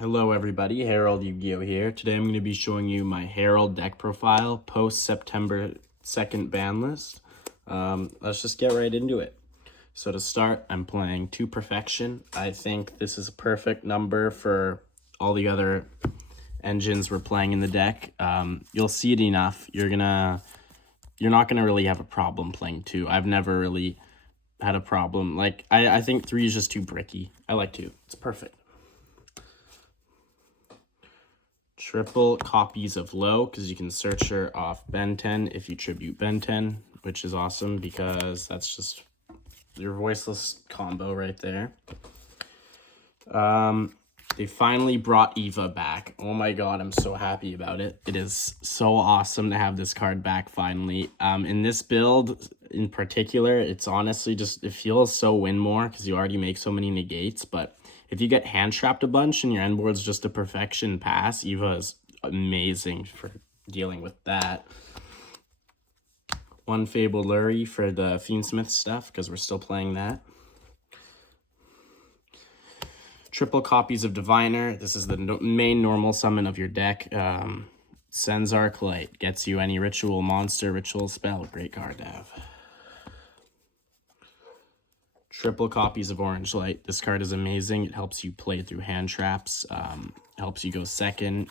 Hello everybody, Herald Yu-Gi-Oh here. Today I'm going to be showing you my Herald deck profile post September 2nd ban list. Let's just get right into it. So to start, I'm playing 2 Perfection. I think this is a perfect number for all the other engines we're playing in the deck. You'll see it enough. You're not gonna really have a problem playing 2. I've never really had a problem. Like I think 3 is just too bricky. I like 2. It's perfect. Triple copies of Low, because you can search her off Ben 10 if you tribute Ben 10, which is awesome because that's just your voiceless combo right there. They finally brought Eva back. Oh my god, I'm so happy about it. It is so awesome to have this card back finally. In this build in particular, it's honestly just, it feels so win more because you already make so many negates, but if you get hand trapped a bunch and your end board's just a perfection pass, Eva is amazing for dealing with that. 1 Fabled Lurie for the Fiendsmith stuff because we're still playing that. Triple copies of Diviner. This is the main normal summon of your deck. Sends Arclight. Gets you any ritual monster, ritual spell. Great card to have. Triple copies of Orange Light. This card is amazing. It helps you play through hand traps. Helps you go second.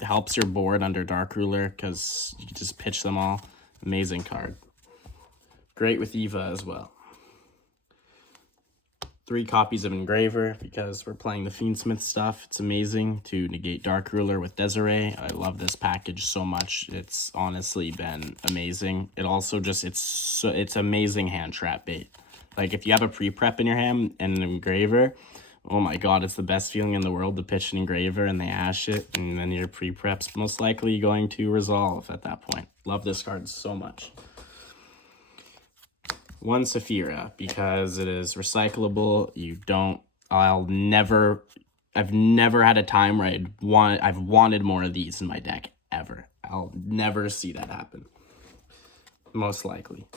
Helps your board under Dark Ruler because you can just pitch them all. Amazing card. Great with Eva as well. 3 copies of Engraver because we're playing the Fiendsmith stuff. It's amazing to negate Dark Ruler with Desiree. I love this package so much. It's honestly been amazing. It also just, it's amazing hand trap bait. Like if you have a pre-prep in your hand and an Engraver, oh my god, it's the best feeling in the world to pitch an Engraver and they ash it, and then your pre-prep's most likely going to resolve at that point. Love this card so much. 1 Saphira because it is recyclable. I've never had a time where I've wanted more of these in my deck ever. I'll never see that happen. Most likely.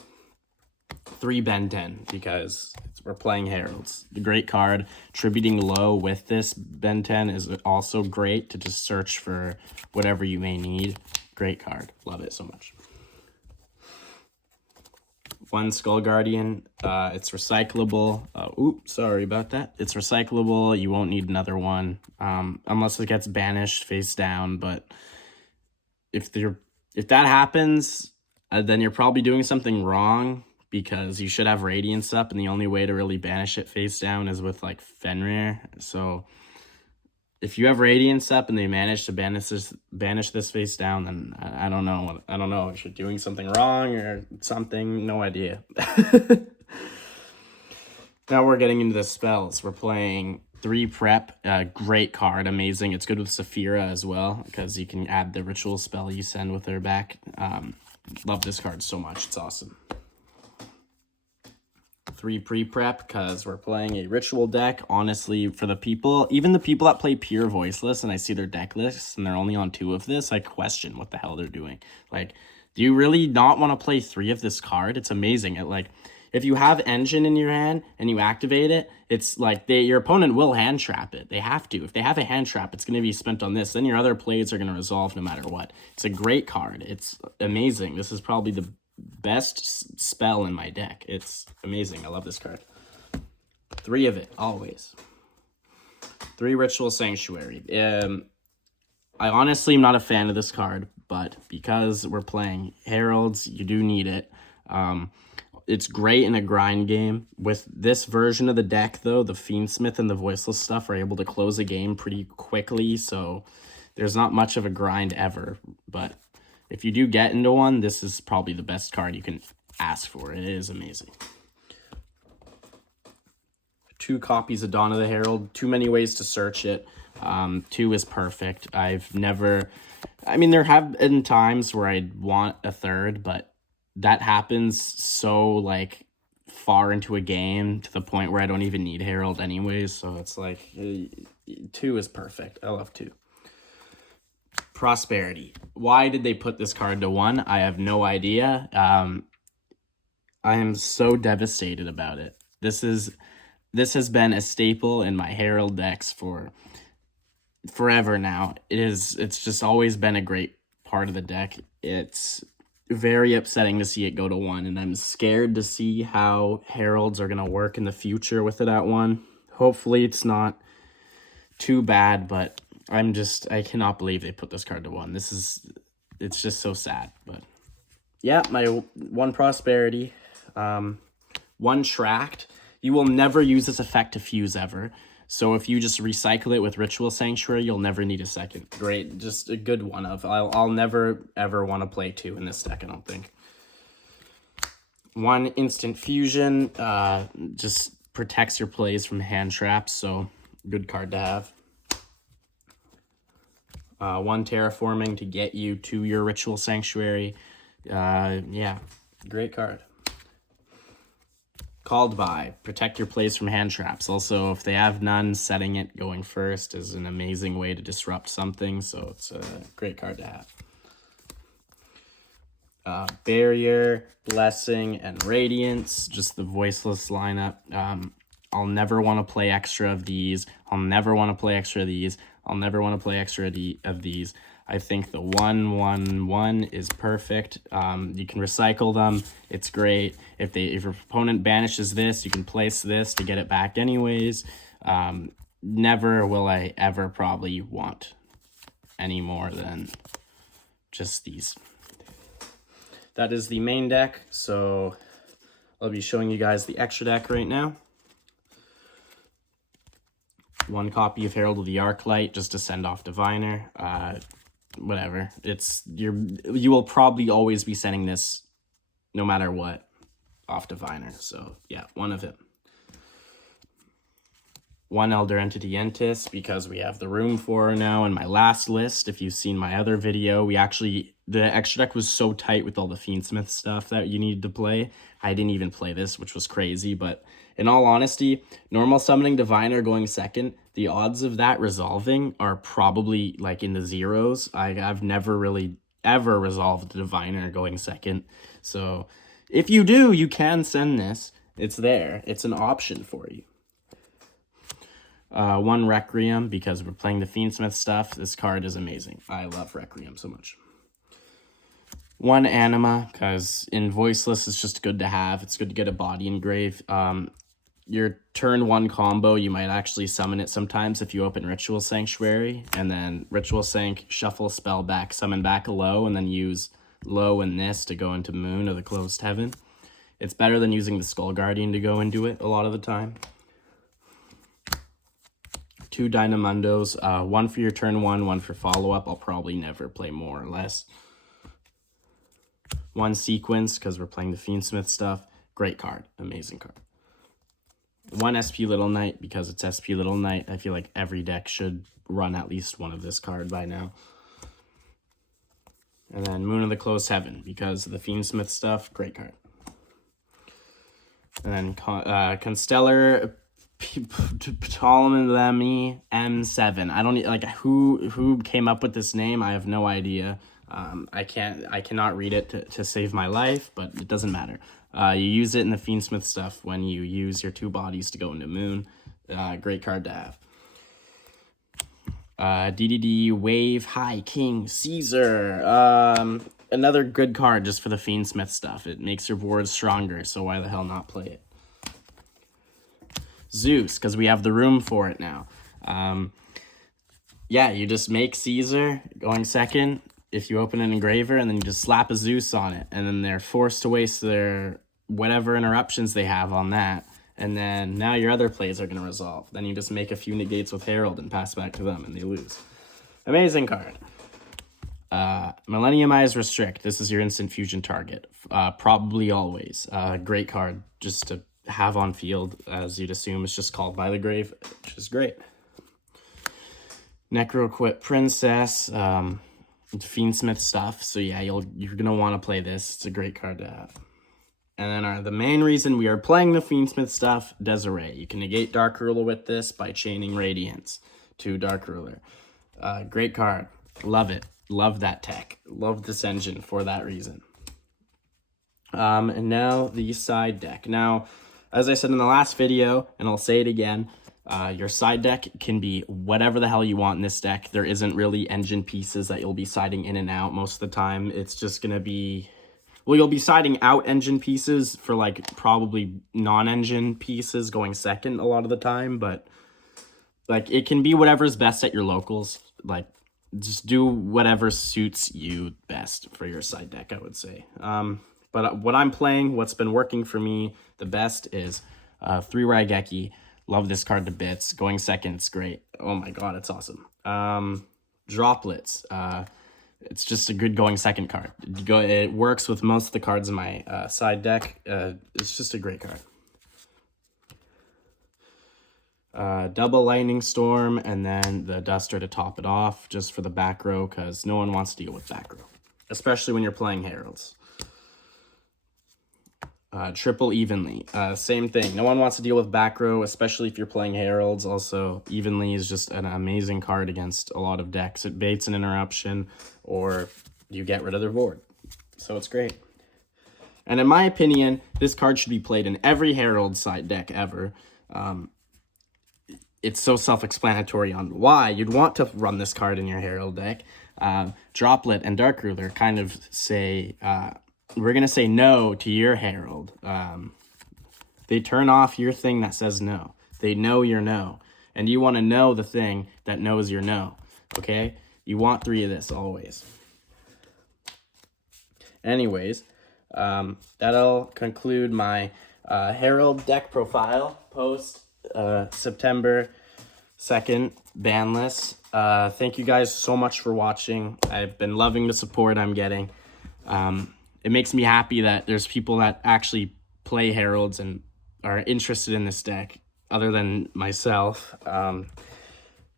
3 Ben 10 because we're playing Heralds. The great card. Tributing Low with this Ben 10 is also great to just search for whatever you may need. Great card. Love it so much. 1 Skull Guardian. It's recyclable. Sorry about that. It's recyclable. You won't need another one unless it gets banished face down. But if that happens, then you're probably doing something wrong because you should have Radiance up, and the only way to really banish it face down is with like Fenrir. So if you have Radiance up and they manage to banish this face down, then I don't know. I don't know if you're doing something wrong or something. No idea. Now we're getting into the spells. We're playing 3 Prep. Great card. Amazing. It's good with Saphira as well because you can add the ritual spell you send with her back. Love this card so much. It's awesome. 3 pre-prep because we're playing a ritual deck. Honestly, for the people, even the people that play pure voiceless and I see their deck lists and they're only on 2 of this, I question what the hell they're doing. Like, do you really not want to play 3 of this card? It's amazing. If you have Engine in your hand and you activate it, it's like your opponent will hand trap it. They have to. If they have a hand trap, it's going to be spent on this. Then your other plays are going to resolve no matter what. It's a great card. It's amazing. This is probably the best spell in my deck. It's amazing. I love this card. 3 of it, always. 3 Ritual Sanctuary. I honestly am not a fan of this card, but because we're playing Heralds, you do need it. It's great in a grind game. With this version of the deck, though, the Fiendsmith and the Voiceless stuff are able to close a game pretty quickly, so there's not much of a grind ever, but if you do get into one, this is probably the best card you can ask for. It is amazing. 2 copies of Dawn of the Herald. Too many ways to search it. 2 is perfect. there have been times where I'd want a 3rd, but that happens so, like, far into a game to the point where I don't even need Herald anyways. So it's like, 2 is perfect. I love 2. Prosperity. Why did they put this card to 1? I have no idea. I am so devastated about it. This has been a staple in my Herald decks for forever now. It's just always been a great part of the deck. It's very upsetting to see it go to 1, and I'm scared to see how Heralds are going to work in the future with it at 1. Hopefully it's not too bad, but I cannot believe they put this card to 1. It's just so sad. But yeah, my 1 prosperity, 1 tracked. You will never use this effect to fuse ever. So if you just recycle it with Ritual Sanctuary, you'll never need a second. Great, just a good one of. I'll never ever want to play 2 in this deck, I don't think. 1 instant fusion, just protects your plays from hand traps, so good card to have. 1 terraforming to get you to your Ritual Sanctuary. Yeah, great card. Called by, protect your plays from hand traps. Also, if they have none, setting it going first is an amazing way to disrupt something, so it's a great card to have. Barrier, Blessing, and Radiance, just the voiceless lineup. I'll never want to play extra of these. I'll never want to play extra of these. I'll never want to play extra of these. I think the 1/1/1 is perfect. You can recycle them. It's great. If your opponent banishes this, you can place this to get it back anyways. Never will I ever probably want any more than just these. That is the main deck, so I'll be showing you guys the extra deck right now. 1 copy of Herald of the Arclight just to send off Diviner. Whatever. You will probably always be sending this no matter what off Diviner. So yeah, 1 of it. 1 Elder Entity Entis, because we have the room for her now. In my last list, if you've seen my other video, the extra deck was so tight with all the Fiendsmith stuff that you needed to play. I didn't even play this, which was crazy, but in all honesty, normal summoning Diviner going second, the odds of that resolving are probably like in the zeros. I've never really ever resolved Diviner going second. So if you do, you can send this. It's there. It's an option for you. 1 Requiem, because we're playing the Fiendsmith stuff. This card is amazing. I love Requiem so much. 1 Anima, because in Voiceless, it's just good to have. It's good to get a body engrave. Your turn 1 combo, you might actually summon it sometimes if you open Ritual Sanctuary, and then Ritual Sanct, shuffle spell back, summon back a low, and then use low and this to go into Moon or the Closed Heaven. It's better than using the Skull Guardian to go into it a lot of the time. 2 Dynamundos, 1 for your turn 1, 1 for follow-up. I'll probably never play more or less. 1 Sequence, because we're playing the Fiendsmith stuff. Great card. Amazing card. 1 SP Little Knight, because it's SP Little Knight. I feel like every deck should run at least 1 of this card by now. And then Moon of the Closed Heaven, because of the Fiendsmith stuff. Great card. And then Constellar Ptolemy M7. I don't like who came up with this name. I have no idea. I cannot read it to save my life, but it doesn't matter. You use it in the Fiendsmith stuff when you use your 2 bodies to go into Moon. Great card to have. DDD Wave High King Caesar. Another good card just for the Fiendsmith stuff. It makes your board stronger, so why the hell not play it? Zeus, because we have the room for it now. Yeah, you just make Caesar going second if you open an engraver, and then you just slap a Zeus on it, and then they're forced to waste their whatever interruptions they have on that, and then now your other plays are going to resolve. Then you just make a few negates with Herald and pass back to them, and they lose. Amazing card. Millenniumize Restrict. This is your instant fusion target. Probably always. Great card just to have on field, as you'd assume. It's just called by the grave, which is great. Necroquit Princess. Fiendsmith stuff. So yeah, you're going to want to play this. It's a great card to have. And then the main reason we are playing the Fiendsmith stuff, Desiree. You can negate Dark Ruler with this by chaining Radiance to Dark Ruler. Great card. Love it. Love that tech. Love this engine for that reason. And now the side deck. Now, as I said in the last video, and I'll say it again, Your side deck can be whatever the hell you want in this deck. There isn't really engine pieces that you'll be siding in and out most of the time. It's just going to be, well, you'll be siding out engine pieces for like probably non-engine pieces going second a lot of the time, but like it can be whatever's best at your locals. Like just do whatever suits you best for your side deck, I would say. But what I'm playing, what's been working for me the best is 3 Raigeki. Love this card to bits. Going second, it's great. Oh my god, it's awesome. Droplets. It's just a good going second card. It works with most of the cards in my side deck. It's just a great card. Double Lightning Storm, and then the Duster to top it off, just for the back row, because no one wants to deal with back row, especially when you're playing Heralds. Triple Evenly, same thing. No one wants to deal with back row, especially if you're playing Heralds. Also, Evenly is just an amazing card against a lot of decks. It baits an interruption, or you get rid of their board. So it's great. And in my opinion, this card should be played in every Herald side deck ever. It's so self-explanatory on why you'd want to run this card in your Herald deck. Droplet and Dark Ruler kind of say... we're going to say no to your Herald. They turn off your thing that says no. They know your no. And you want to know the thing that knows your no. Okay? You want 3 of this always. Anyways, that'll conclude my Herald deck profile post September 2nd banless. Thank you guys so much for watching. I've been loving the support I'm getting. It makes me happy that there's people that actually play Heralds and are interested in this deck other than myself.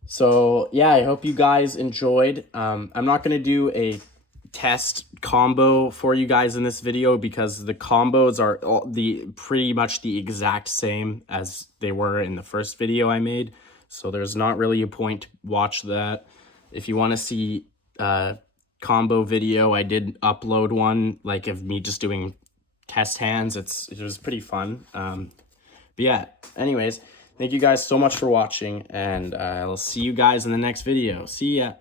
So yeah, I hope you guys enjoyed. I'm not going to do a test combo for you guys in this video because the combos are pretty much the exact same as they were in the first video I made. So there's not really a point to watch that. If you want to see combo video, I did upload one like of me just doing test hands. It was pretty fun. But yeah, anyways, thank you guys so much for watching, and I'll see you guys in the next video. See ya.